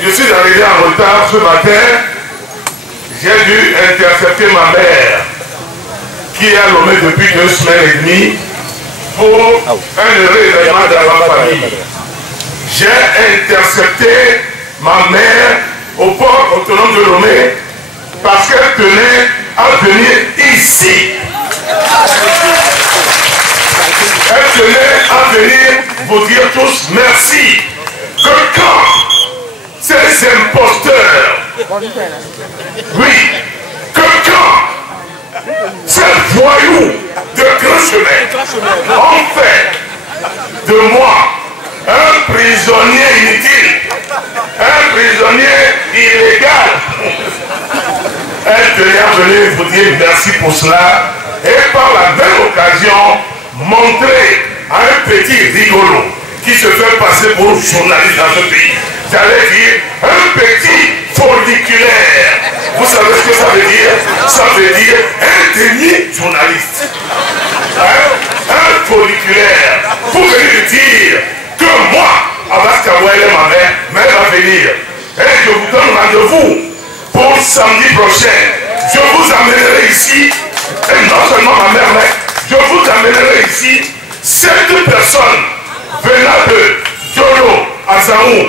Je suis arrivé en retard ce matin. J'ai dû intercepter ma mère qui est à Lomé depuis 2 semaines et demie pour un heureux événement dans ma famille. J'ai intercepté ma mère au port autonome de Lomé parce qu'elle tenait à venir ici. Elle tenait à venir vous dire tous merci. Que quand ces imposteurs, oui, que quand ces voyous de grand chemin ont fait de moi un prisonnier inutile, un prisonnier illégal, elle tenait à venir vous dire merci pour cela et par la même occasion montrer à un petit rigolo qui se fait passer pour journaliste dans ce pays. J'allais dire un petit folliculaire. Vous savez ce que ça veut dire? Ça veut dire un demi-journaliste. Un folliculaire. Pour venir dire que moi, Abbas Kawel est ma mère, mais elle va venir. Et je vous donne rendez-vous pour samedi prochain. Je vous amènerai ici, et non seulement ma mère, mais je vous amènerai ici 7 personnes venant de Diolo à Zaou.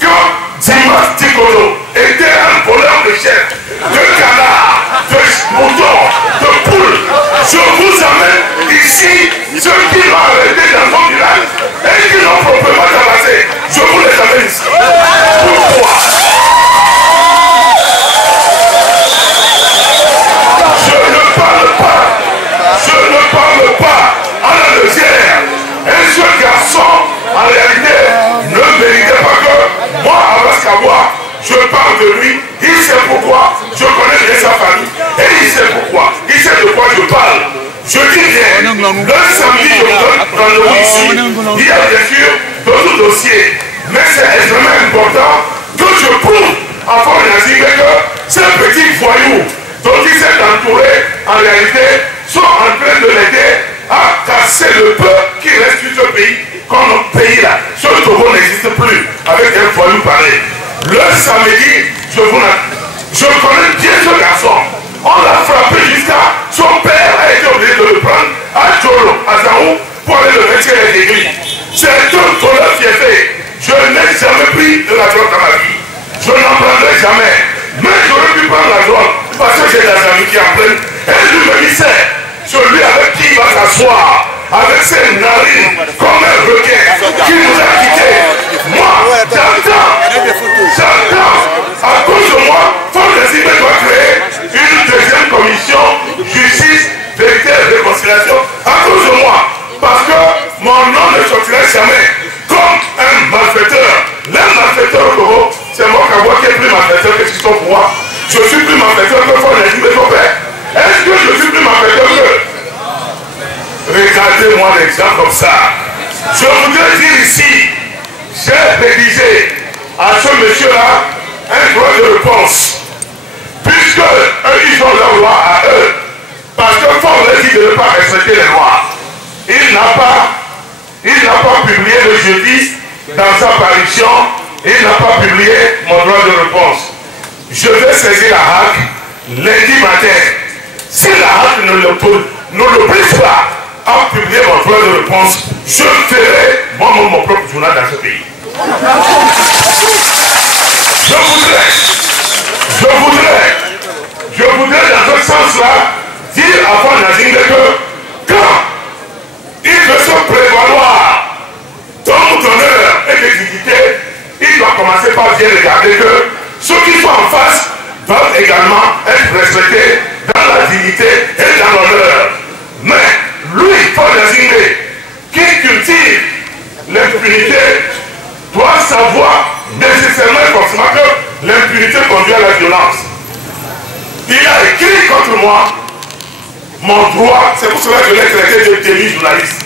Quand Dimas Tikolo était un voleur de chèvres, de canards, de moutons, de poules, je vous amène ici ceux qui l'ont arrêté dans mon village et qui l'ont proprement tabassé. Je vous les amène ici. Pourquoi? Je ne parle pas à la légère. Un seul garçon, en réalité, ne méritait pas que moi, Abbas Kawa, je parle de lui. Il sait pourquoi, je connais bien sa famille. Et il sait pourquoi, il sait de quoi je parle. Je dis bien, le samedi, je donne rendez-vous ici. Il y a bien sûr d'autres dossiers. Mais c'est extrêmement important que je prouve à Fort Nazir que ces petits voyous dont il s'est entouré, en réalité, sont en train de l'aider à casser le peu qui reste sur ce pays, comme notre pays là. Ce Togo n'existe plus avec un voyou pareil. Le samedi, je connais bien ce garçon. On l'a frappé jusqu'à son père a été obligé de le prendre à Diolo, à Zaou, pour aller le retirer à l'église. C'est un voleur qui est fait. Je n'ai jamais pris de la drogue dans ma vie. Je n'en prendrai jamais. Mais j'aurais pu prendre la drogue parce que j'ai des amis qui en prennent. Et lui me disait, celui avec qui il va s'asseoir, avec ses narines comme un requin qui nous a quittés. Moi, j'entends, à cause de moi, Fort Nazir doit créer une deuxième commission justice, vérité et réconciliation à cause de moi. Parce que mon nom ne sortira jamais comme un malfaiteur. Les malfaiteurs au Togo, c'est moi qui est plus malfaiteur que Christophe Pouvoir. Je suis plus malfaiteur que Fort Nazir et ton père. Est-ce que je suis plus malfaiteur que... Regardez-moi les gens comme ça. Je voudrais dire ici, j'ai rédigé à ce monsieur-là un droit de réponse. Puisque eux, ils ont leur loi à eux. Parce que Fort Nazir de ne pas respecter les lois. Il n'a pas publié le jeudi dans sa parution. Il n'a pas publié mon droit de réponse. Je vais saisir la HAC lundi matin Si la HAC ne l'oblige pas à publier mon plan de réponse, je ferai moi-même mon propre journal dans ce pays. Je voudrais dans ce sens-là dire à Paul Nazingbe que quand il veut se prévaloir ton honneur et de dignité, il doit commencer par bien regarder que ceux qui sont en face doivent également être respectés dans la dignité et dans l'honneur. Mais lui, Paul Nazingbe, qui cultive l'impunité, doit savoir nécessairement et forcément que l'impunité conduit à la violence. Il a écrit contre moi mon droit, c'est pour cela que je l'ai traité de téléjournaliste.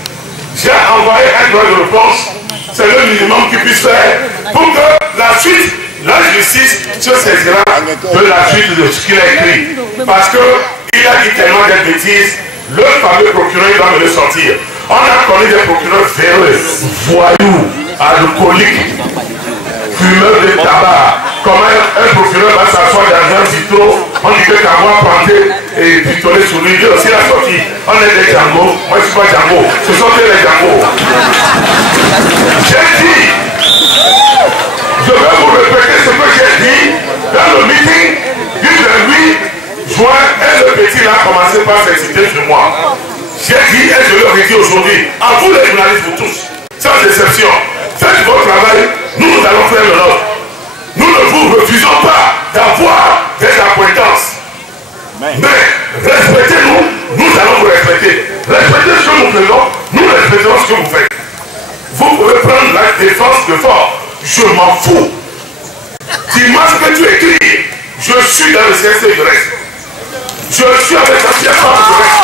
J'ai envoyé un droit de réponse, c'est le minimum qu'il puisse faire pour que la suite, la justice se saisira de la suite de ce qu'il a écrit. Parce qu'il a dit tellement de bêtises, le fameux procureur il va me le sortir. On a connu des procureurs véreux, voyous, alcooliques, fumeurs de tabac. Comment un procureur va s'asseoir dans un bistrot, on dit que Kango a planté et pitonné sur lui, lui aussi l'a sorti. On est des Django, moi je ne suis pas Django, ce sont les Django. J'ai dit, je vais vous répéter ce que j'ai dit dans le meeting du 28 juin et le petit là a commencé par s'exciter sur moi. J'ai dit et je leur ai dit aujourd'hui, à vous les journalistes, vous tous, sans exception, faites votre travail, nous allons faire le nôtre. Nous ne vous refusons pas d'avoir des acquaintances. Mais respectez-nous, nous allons vous respecter. Respectez ce que nous faisons, nous respecterons ce que vous faites. Vous pouvez prendre la défense de fort. Je m'en fous. Dis-moi ce que tu écris. Je suis dans le CSC, je reste. Je suis avec la pièce, je reste.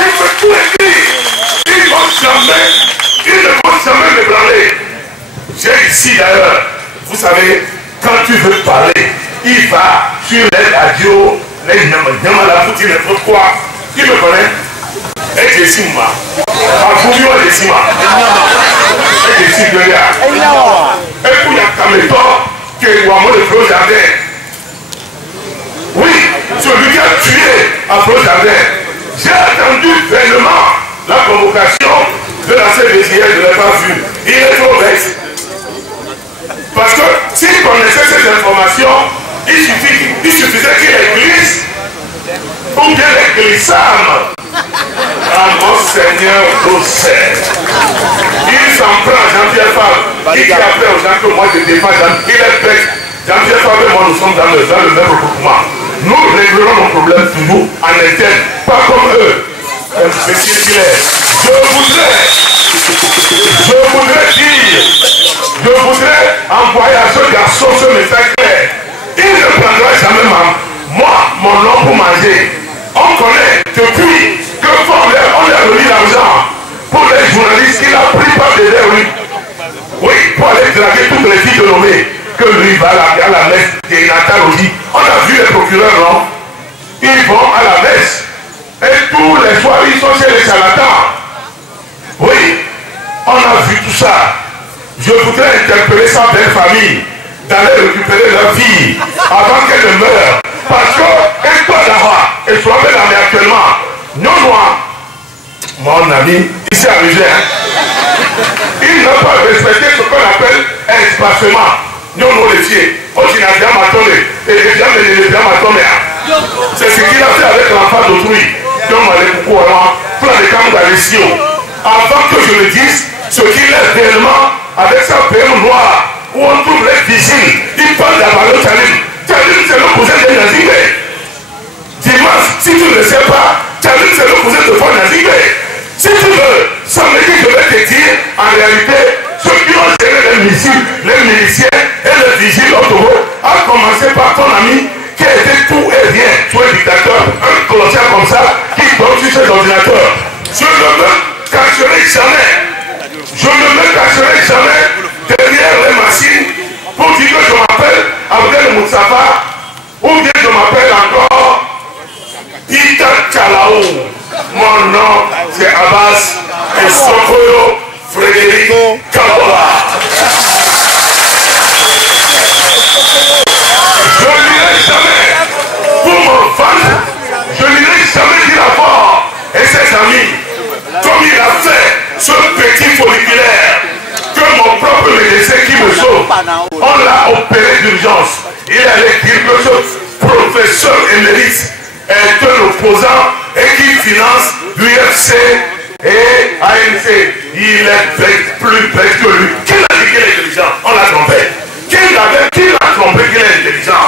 Il peut tout écrire. Ils ne vont jamais me branler. J'ai ici d'ailleurs. Vous savez, quand tu veux parler, il va sur les radios, les nyama la foutu n'importe quoi. Qui me connaît? Et je suis moi. À Boubio, je suis moi. Et je suis de là. Et puis il y a Kameto, qui est Wamo de Flo Jardin. Oui, celui qui a tué à Flo Jardin. J'ai attendu vainement la convocation de la CDC, je ne l'ai pas vu. Il est trop bête. Parce que s'il connaissait ces informations, il suffisait qu'il les glisse ou bien les glissâmes. Ah mon Seigneur vous sait. Il s'en prend à Jean-Pierre Favre. Il dit après aux gens que moi je défends Jean-Pierre. Il est bête. Jean-Pierre Favre et moi nous sommes dans le même regroupement. Nous réglerons nos problèmes toujours en interne, pas comme eux. Je voudrais envoyer à ce garçon ce message clair. Il ne prendra jamais moi, mon nom pour manger. On connaît depuis que on a remis l'argent pour les journalistes, il a pris part de lui. Oui, pour aller draguer toutes les filles de nommées que lui va à la messe des Natal aussi. On a vu les procureurs, non? Ils vont à la messe. Et tous les soirs, ils sont chez les charlatans. Oui, on a vu tout ça. Je voudrais interpeller sa belle famille d'aller récupérer leur fille avant qu'elle ne meure. Parce que, et toi d'abord, et soit belle amie actuellement, non, mon ami, il s'est amusé, hein. Il n'a pas respecté ce qu'on appelle espacement. Non, les filles, aussi n'a bien matonné, et les bien matonné. C'est ce qu'il a fait avec l'enfant d'autrui. Donc, plein de camps d'Alessio. Avant que je le dise, ce qu'il est réellement avec sa perle noire, où on trouve les vigiles, il parle d'Abalo Talim. Talim, c'est le cousin de Nazingbe. Dis-moi, si tu ne le sais pas, Talim, c'est le cousin de Paul Nazingbe. Si tu veux, ça me dit que je vais te dire, en réalité, ceux qui ont géré les missiles, les miliciens et les vigiles au Togo, à commencer par ton ami, qui a été tout et rien, soit un dictateur, un colossal comme ça, qui donne sur ses ordinateurs. Je ne me cacherai jamais. Je ne me cacherai jamais derrière les machines pour dire que je m'appelle Abdel Moustapha ou bien je m'appelle encore Ita Chalaou. Mon nom c'est Abbas et Sokoyo Frédéric Kabola. Je n'irai jamais pour mon fan, je On l'a opéré d'urgence. Il allait dire que ce professeur émérite est un opposant et qui finance l'UFC et ANC. Il est plus bête que lui. Qui l'a dit qu'il est intelligent? On l'a trompé. Qui l'a trompé qu'il est intelligent?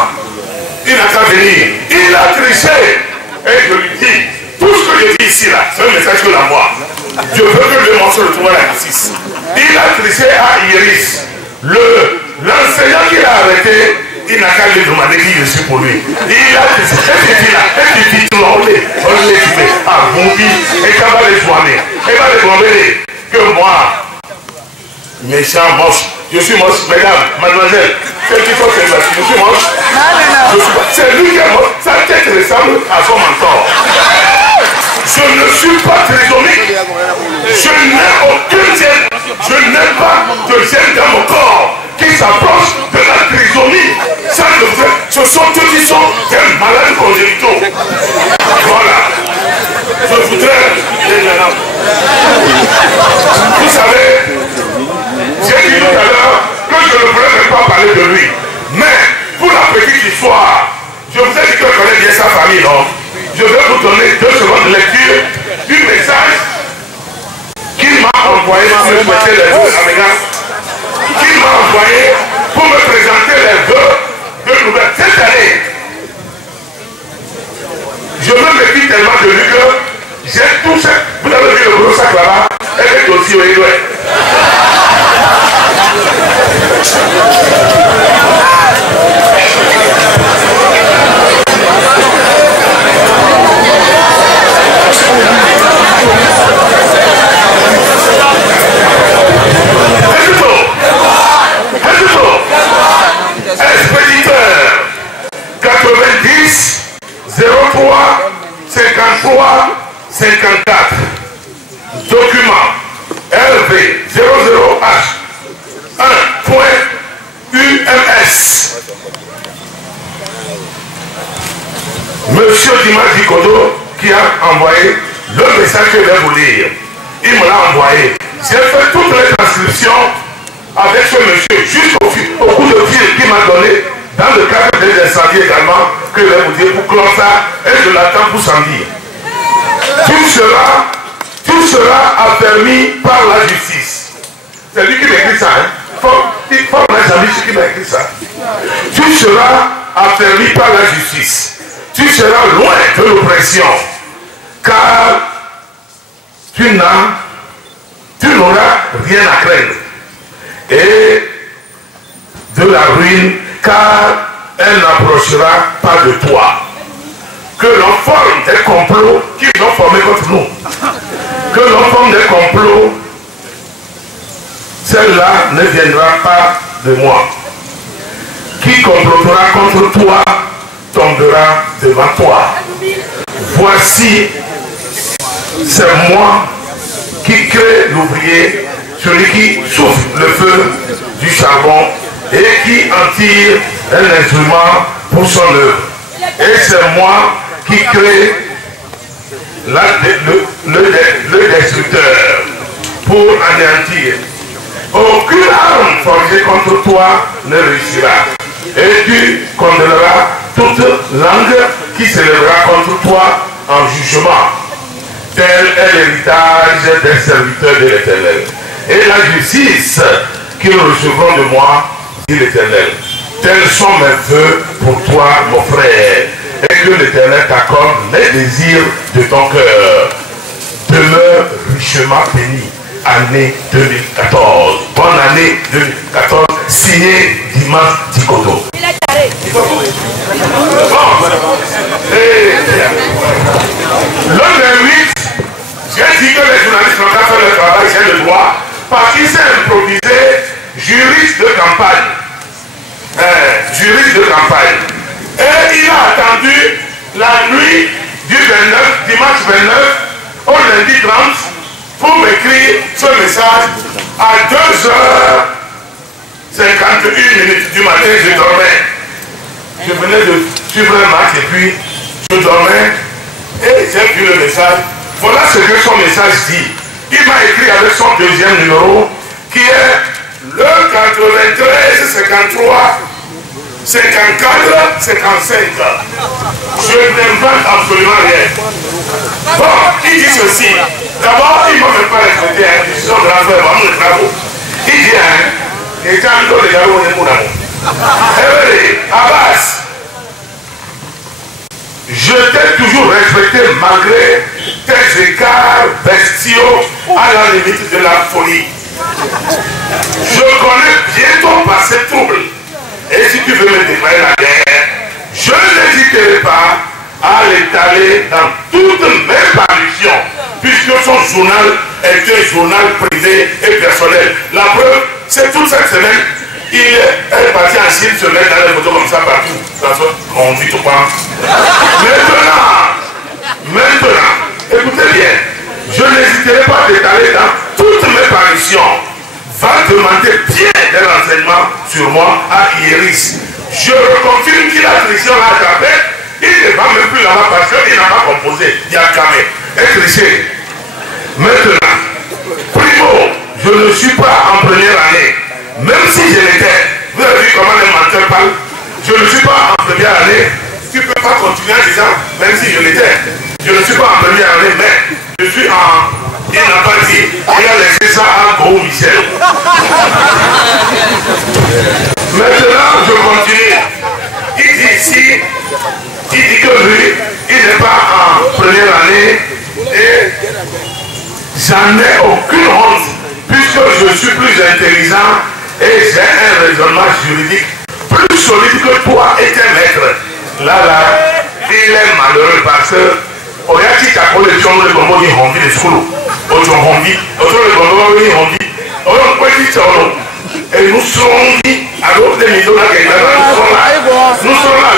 Il n'a qu'à venir. Il a triché. Et je lui dis, tout ce que je dis ici, là, c'est un message que la voix. Je veux que le morceau le trouve à la justice. Il a triché à Iris. L'enseignant qui l'a arrêté, il n'a qu'à lui demander qui je suis pour lui. Il a triché. Et puis, on l'est dit, à Bouki, et qu'à va les soigner. Et va les demander que moi, méchant, moche, je suis moche, mesdames, mademoiselle, celle qui sont célibataires, je suis moche. C'est lui qui est moche, sa tête ressemble à son mentor. Je ne suis pas trisomique. Je n'ai aucune gêne. Je n'ai pas de gêne dans mon corps qui s'approche de la trisomie. Ça, ce sont ceux qui sont des malades congénitaux. Voilà. Je voudrais... Vous savez, j'ai dit tout à l'heure que je ne voulais même pas parler de lui. Mais, pour la petite histoire, je vous ai dit que je connais bien sa famille, non? Je vais vous donner 2 secondes de lecture du message qu'il m'a envoyé pour me souhaiter les vœux, qu'il m'a envoyé pour me présenter les vœux de nouvelles cette année. Je me méfie tellement de lui que j'ai tout ça. Vous avez vu le gros sac là-bas, elle est aussi au Edouard. Expéditeur 90 03 53 54. Document LV 00H 1.UMS. Monsieur Dimas Dikodo qui a envoyé le message que je vais vous lire. Il me l'a envoyé. J'ai fait toutes les transcriptions avec ce monsieur, jusqu'au coup de fil qu'il m'a donné, dans le cadre des incendies également, que je vais vous dire pour clore ça, et je l'attends pour samedi. Tout sera affermi par la justice. C'est lui qui m'a écrit ça, hein? Faut n'a jamais su qui m'a écrit ça. Tout sera affermi par la justice. Tu seras loin de l'oppression, car tu n'auras rien à craindre. Et de la ruine, car elle n'approchera pas de toi. Que l'on forme des complots qui sont formés contre nous. Que l'on forme des complots, celle-là ne viendra pas de moi. Qui complotera contre toi tombera devant toi. Voici, c'est moi qui crée l'ouvrier, celui qui souffle le feu du charbon et qui en tire un instrument pour son œuvre. Et c'est moi qui crée le destructeur pour anéantir. Aucune arme forgée contre toi ne réussira. Et tu condamneras toute langue qui s'élèvera contre toi en jugement. Tel est l'héritage des serviteurs de l'Éternel. Et la justice qu'ils recevront de moi, dit l'Éternel. Tels sont mes vœux pour toi, mon frère. Et que l'Éternel t'accorde les désirs de ton cœur. Demeure richement béni. Année 2014. Bonne année 2014. Signé Dimas Dikodo. Il est carré. Bon. Et le 28, j'ai dit que les journalistes n'ont qu'à faire le travail, c'est le droit, parce qu'il s'est improvisé juriste de campagne. Juriste de campagne. Et il a attendu la nuit du 29, dimanche 29, au lundi 30, pour m'écrire ce message à 2h51 du matin. Je dormais. Je venais de suivre un match et puis je dormais et j'ai vu le message. Voilà ce que son message dit. Il m'a écrit avec son deuxième numéro qui est Le 93, 53, 54, 55. Je n'invente absolument rien. Bon, il dit ceci. D'abord, il ne m'a même pas respecté, ils sont de la fête, vraiment le travaux. Il dit, et quand il doit les gars, on est pour l'amour. Abbas, je t'ai toujours respecté malgré tes écarts bestiaux à la limite de la folie. Je connais bien ton passé trouble. Et si tu veux me déclarer la guerre, je n'hésiterai pas à l'étaler dans toutes mes parutions, puisque son journal est un journal privé et personnel. La preuve, c'est toute cette semaine, il est parti en Chine se mettre dans les photos comme ça partout. On dit tout pas. Maintenant, écoutez bien, je n'hésiterai pas à l'étaler dans toutes mes parutions. Va demander bien des renseignements sur moi à Iris. Je reconfirme qu'il a triché là jamais. Il ne va même plus là-bas parce qu'il n'a pas composé. Il y a Kamé. Et triché. Maintenant, primo, je ne suis pas en première année. Même si je l'étais, vous avez vu comment les menteurs parlent. Je ne suis pas en première année. Tu ne peux pas continuer en disant, même si je l'étais. Je ne suis pas en première année, mais je suis en... Il n'a pas dit, il a laissé ça à Gros Michel. Maintenant, je continue. Il dit ici, il dit que lui, il n'est pas en première année et j'en ai aucune honte puisque je suis plus intelligent et j'ai un raisonnement juridique plus solide que toi et tes maîtres. Là, il est malheureux parce que on a dit qu'à cause de John le Bombo dit on vit les schools. On dit, on dit, et nous serons dit, alors des millions de nous serons là,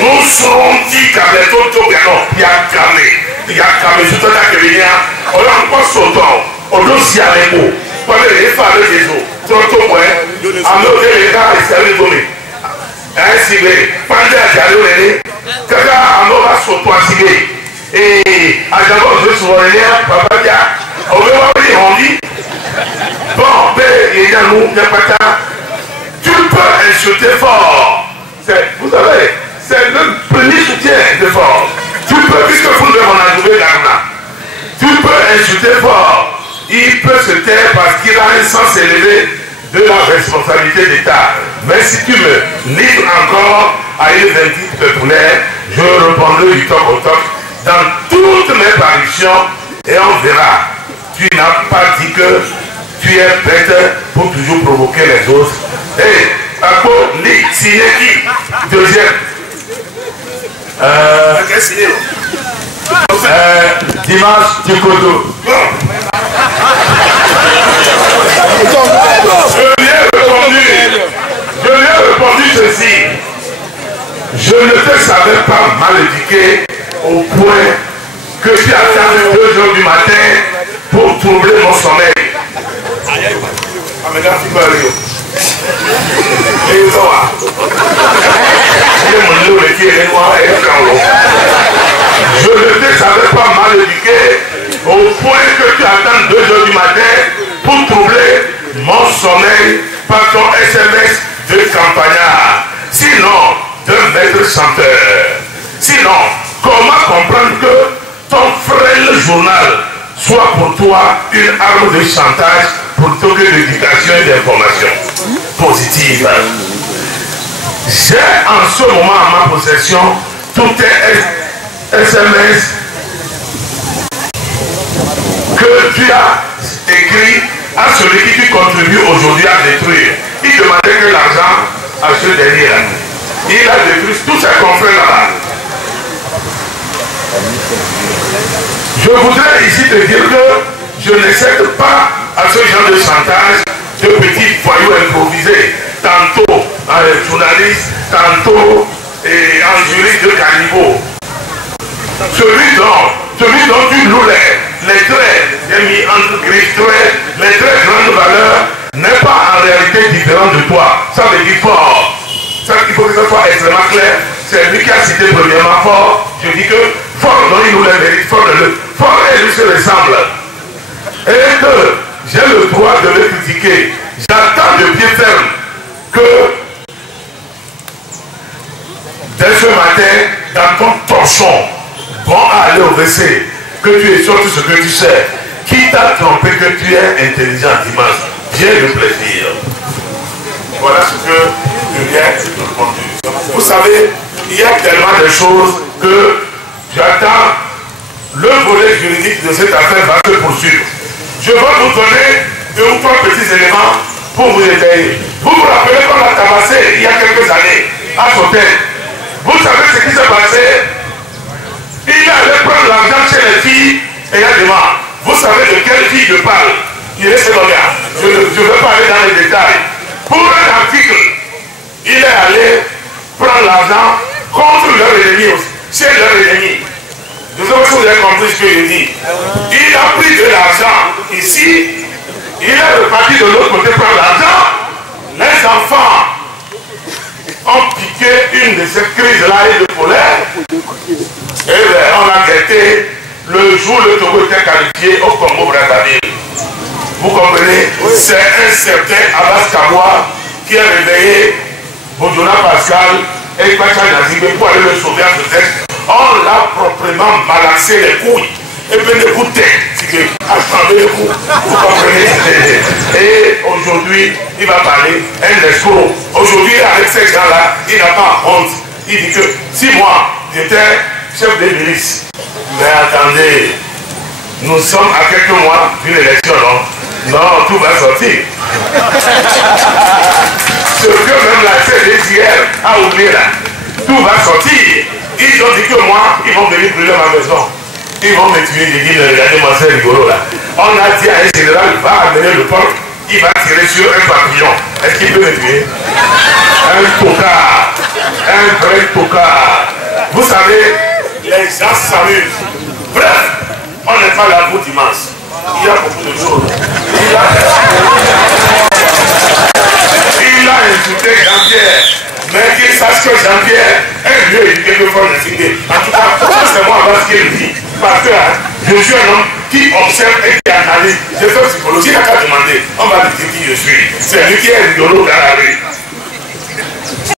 nous serons dit qu'à bientôt, il y a Kamé, je te dis que il y a, on a encore sautant, on doit s'y aller pour, les femmes des eaux, trop tôt, à l'eau de l'état, et c'est le donné. Ainsi, pendant la journée, quelqu'un en aura sauté à Sibé. Et à d'abord, je suis revenu, papa dit, on veut voir les rendis. Bon, il y a nous, il y a pas ça. Tu peux insulter fort. Vous savez, c'est le premier soutien de fort. Tu peux, puisque vous devez m'en ajouter là. Tu peux insulter fort. Il peut se taire parce qu'il a un sens élevé de la responsabilité d'État. Mais si tu me livres encore à une vindicte populaire, je répondrai du toc au toc dans toutes mes parutions et on verra. Tu n'as pas dit que tu es prête pour toujours provoquer les autres. Et Ako Li, signé qui? Deuxième. Dimanche Tikodo. Je lui ai répondu ceci. Je ne te savais pas mal éduqué au point que tu attends 2 heures du matin pour troubler mon sommeil. Je ne te savais pas mal éduqué au point que tu attends 2 heures du matin pour troubler mon sommeil par ton SMS de campagnard. Sinon, de maître chanteur. Sinon, comment comprendre que ton frêle journal soit pour toi une arme de chantage plutôt que d'éducation et d'information positive? J'ai en ce moment à ma possession tout un SMS que tu as écrit à celui qui contribue aujourd'hui à détruire. Il demandait que l'argent à ce dernier. Il a détruit tous ses confrères là-bas. Je voudrais ici te dire que je ne cède pas à ce genre de chantage de petits voyous improvisés, tantôt en journaliste, tantôt en juriste de caniveau. Celui dont tu loues les traits, mis entre griffes traits, les traits grandes valeurs, n'est pas en réalité différent de toi. Ça veut dire fort. Ça, il faut que ça soit extrêmement clair. C'est lui qui a cité premièrement fort. Je dis que fort, non, il nous les mérite, fort et lui se ressemble. Et que j'ai le droit de le critiquer. expliqué. J'attends de pied ferme que dès ce matin, dans ton torchon, bon à aller au WC, que tu aies surtout ce que tu sais. Qui t'a trompé que tu es intelligent dimanche? Viens le plaisir. Voilà ce que je viens de répondre. Vous savez, il y a tellement de choses que j'attends. Le volet juridique de cette affaire va se poursuivre. Je vais vous donner 2 ou 3 petits éléments pour vous étayer. Vous vous rappelez qu'on l'a tabassé il y a quelques années à Sauterre. Vous savez ce qui s'est passé? Il allait prendre l'argent chez les filles et il a demandé. Vous savez de quelle fille je parle? Il est secondaire. Je ne vais pas aller dans les détails. Pour un article, il est allé prendre l'argent contre leur ennemi aussi, chez leur ennemi. Je sais pas si vous avez compris ce que je dis. Il a pris de l'argent ici, il est reparti de l'autre côté prendre l'argent. Les enfants ont piqué une de ces crises-là et de colère. Et on a guetté le jour où le Togo était qualifié au Congo-Brazzaville. Vous comprenez? C'est un certain Abbas Kaboua qui a réveillé Bodjona Pascal et Kwacha Nazibé pour aller le sauver à ce texte. On l'a proprement malaxé les couilles. Et puis les coups de tête. Attendez les coups. Vous comprenez? Et aujourd'hui, il va parler un escroc. Aujourd'hui, avec ces gens-là, il n'a pas honte. Il dit que si moi, j'étais chef de milice, mais attendez, nous sommes à quelques mois d'une élection, non? Non, tout va sortir. Ce que même la CDCR a oublié là, tout va sortir. Ils ont dit que moi, ils vont venir brûler ma maison. Ils vont me tuer. J'ai dit, regardez-moi, c'est rigolo là. On a dit à un général, va amener le peuple, il va tirer sur un papillon. Est-ce qu'il peut me tuer? Un tocard. Un vrai tocard. Vous savez, les gens s'amusent. Bref, on n'est pas là pour dimanche. Il y a beaucoup de choses. Il a insulté Jean-Pierre. Mais qu'il sache que Jean-Pierre est mieux éduqué que Paul Nessingé. En tout cas, ça c'est moi à ce qu'il dit. Parce que je suis un homme qui observe et qui analyse. Je fais psychologie, il n'a qu'à demander. On va lui dire qui je suis. C'est lui qui est rigolo dans la rue.